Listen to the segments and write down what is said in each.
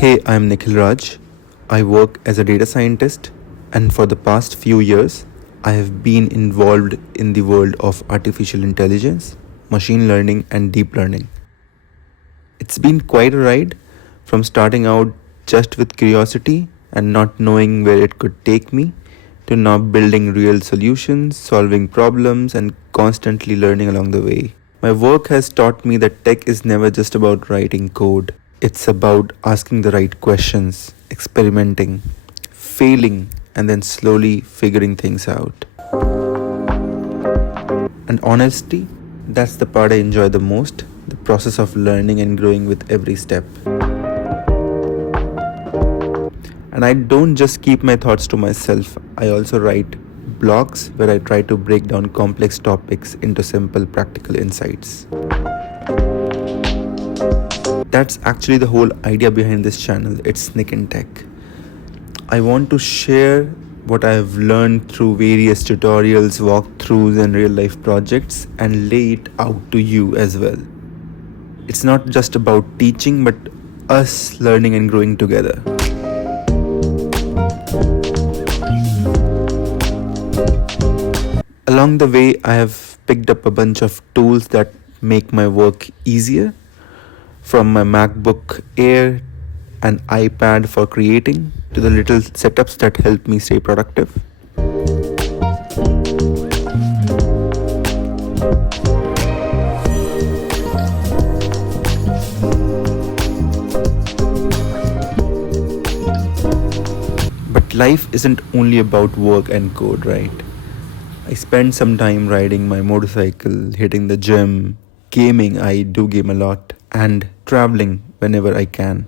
Hey, I'm Nikhil Raj. I work as a data scientist, and for the past few years, I have been involved in the world of artificial intelligence, machine learning, and deep learning. It's been quite a ride from starting out just with curiosity and not knowing where it could take me to now building real solutions, solving problems, and constantly learning along the way. My work has taught me that tech is never just about writing code. It's about asking the right questions, experimenting, failing, and then slowly figuring things out. And honestly, that's the part I enjoy the most, the process of learning and growing with every step. And I don't just keep my thoughts to myself, I also write blogs where I try to break down complex topics into simple, practical insights. That's actually the whole idea behind this channel, itsnickintech. I want to share what I have learned through various tutorials, walkthroughs, and real life projects and lay it out to you as well. It's not just about teaching, but us learning and growing together. Along the way, I have picked up a bunch of tools that make my work easier, from my MacBook Air and iPad for creating to the little setups that help me stay productive. But life isn't only about work and code, right? I spend some time riding my motorcycle, hitting the gym, gaming, I do game a lot, and traveling whenever I can.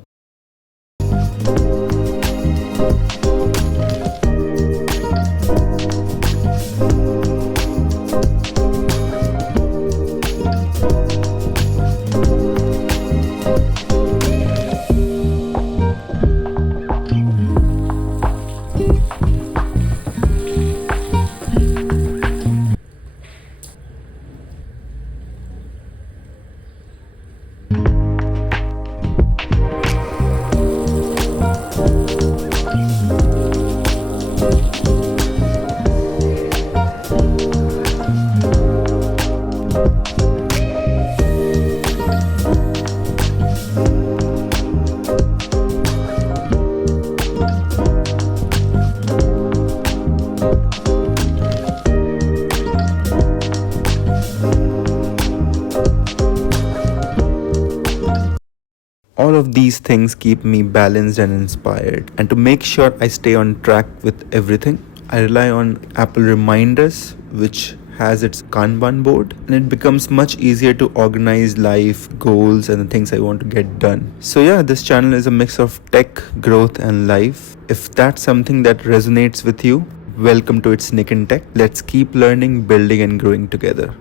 All of these things keep me balanced and inspired. And to make sure I stay on track with everything, I rely on Apple Reminders, which has its Kanban board, and it becomes much easier to organize life, goals, and the things I want to get done. So, yeah, this channel is a mix of tech, growth, and life. If that's something that resonates with you, welcome to its Nick and Tech. Let's keep learning, building, and growing together.